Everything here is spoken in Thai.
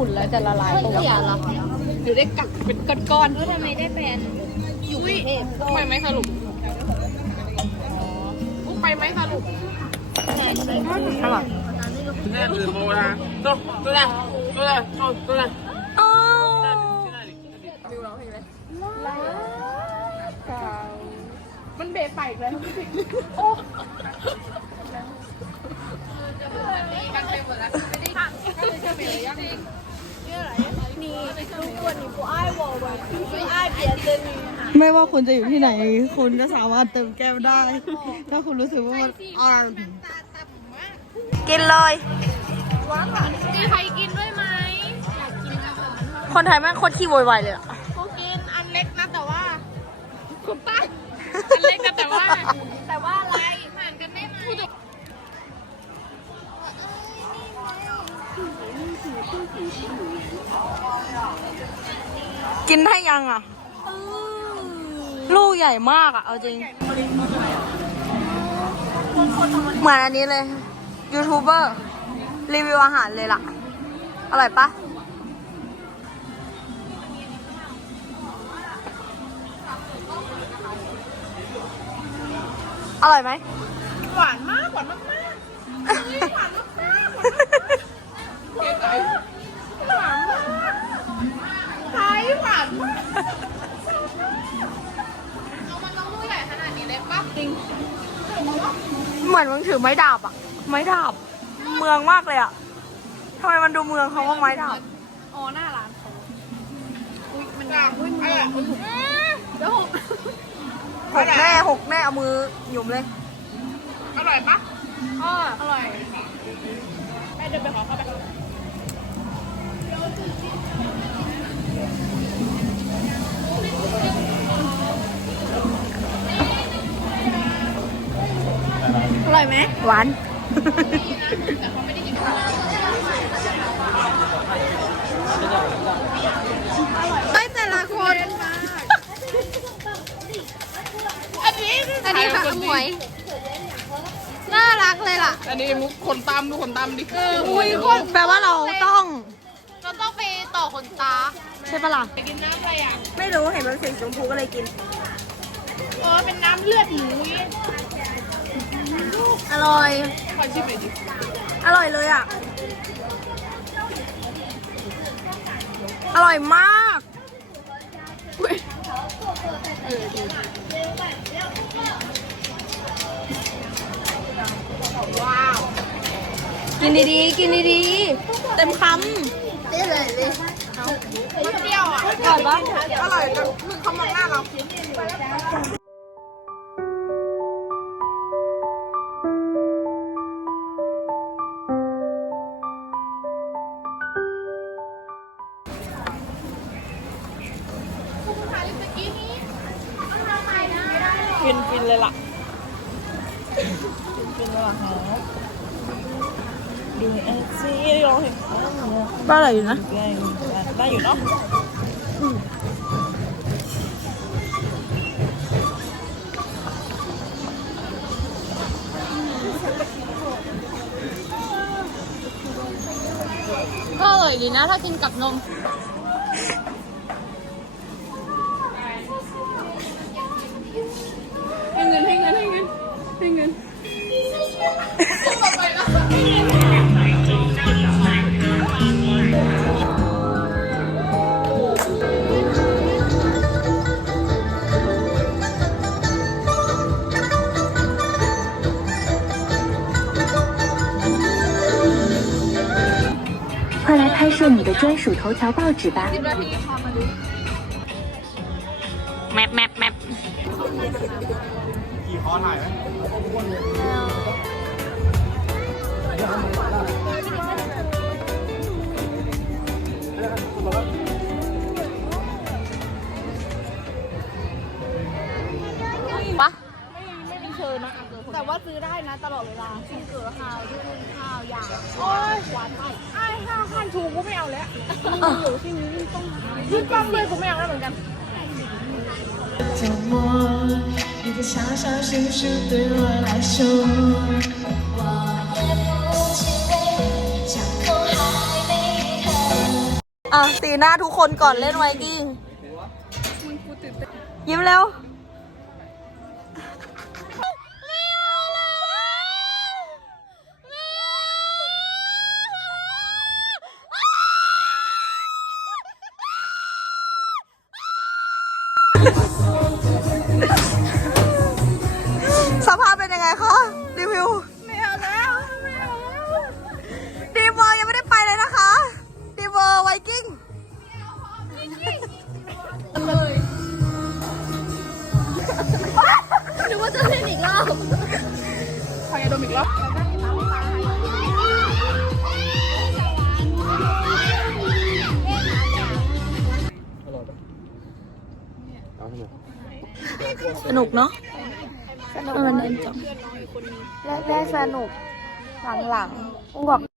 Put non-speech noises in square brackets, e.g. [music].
อุ่นแล้วจะละลาย เฮ้ย ปะ เสียว ะ เหรอ หรือได้กักเป็นก้อน รู้ทำไมได้เป็นอยู่กรุงเทพ ๆไปไหมสรุปอุ๊ยไปไหมสรุปอร่อย 现在直播啦，走，走来，走来，走，走来。 อ๋อ 去那里，去那里。 มันเบะไปอีกแล้ว ไม่ว่ าคุณจะอยู่ที่ไหน คุณก็สามารถเติมแก้วได้ ถ้าคุณรู้สึกว่ามันอร่อยกินเลย มีใครกินด้วยไหมคนไทยแม่งโคตรขี้โวยวายเลยอะกูกินอันเล็กนะแต่ว่าคุณป้าอันเล็กนะแต่ว่า แต่ว่าอะไรห่านกันได้ไหม กินได้ยังอะ ลูกใหญ่มากอะ เอาจริง เหมือนอันนี้เลย ยูทูบเบอร์ รีวิวอาหารเลยล่ะ อร่อยปะอร่อยไหม หวานมาก หวานมากมากหวานมากมาก เกใจหวานมากไทยหวานมากเอามันต้องลูกใหญ่ขนาดนี้เลยปะเหมือนมึงถือไม้ดาบอะไม้ดาบ เมืองมากเลยอะทำไมมันดูเมืองเขาว่าไม้ดาบอ๋อหน้าร้านเขามันอะอุ้ยมึงอะแล้วหกแน่หกแน่เอามือหยุมเลย อร่อยปะอ๋ออร่อยไปเดินไปขอเข้าไป ร่อยไหมหวานไอ้แต่ละคน อันนี้อันนี้ค่ะหมวย น่ารักเลยล่ะ อันนี้มุกคนตามดูคนตามดิอุ้ยแปลว่าเราต้องเราต้องไปต่อขนตา ใช่ปะล่ะไปกินน้ำอะไรอะ ไม่รู้เห็นมันสีชมพูก็เลยกิน เออเป็นน้ำเลือดหมูนี่ อร่อย ขอชิมหน่อยดิอร่อยเลยอะ อร่อยมากกินดีๆ กินดีๆ เต็มคำได้เลยเลยมันเปรี้ยวอะอร่อยปะอร่อยจนคือเขามองหน้าเรา ฟินฟินเลยล่ะดูเอซีร้องเพลงบ้าอะไรอยู่นะได้อยู่เนาะก็อร่อยดีนะถ้ากินกับนม [laughs] 快来拍摄你的专属头条报纸吧！咩咩。 อถ่ายไหมไม่ไม่มีเชิญนะแต่ว่าซื้อได้นะตลอดเวลาซื้นเกลือข้าวที่นุ่นข้าวอยางโอ้ยหวานไปไอ้ข้าวขั้นชูกูไม่เอาแล้วอยู่ที่นี้ต้องยิ่งป้องเลยกูไม่เอาแล้วเหมือนกัน 小小心事对我来说，我也不气馁，伤口还没愈合， อ่ะ สีหน้าทุกคนก่อนเล่นไวกิ้ง ยิ้มเร็ว สภาพเป็นยังไงคะรีวิวไม่เอาแล้วไม่เอาแล้วดีเวอร์ยังไม่ได้ไปเลยนะคะดีเวอร์ไวกิ้งนึกว่าจะเล่นอีกรอบใครจะโดนอีกรอบสนุกเนาะ สนุกมันเดินจบแรกๆสนุกหลังๆบอก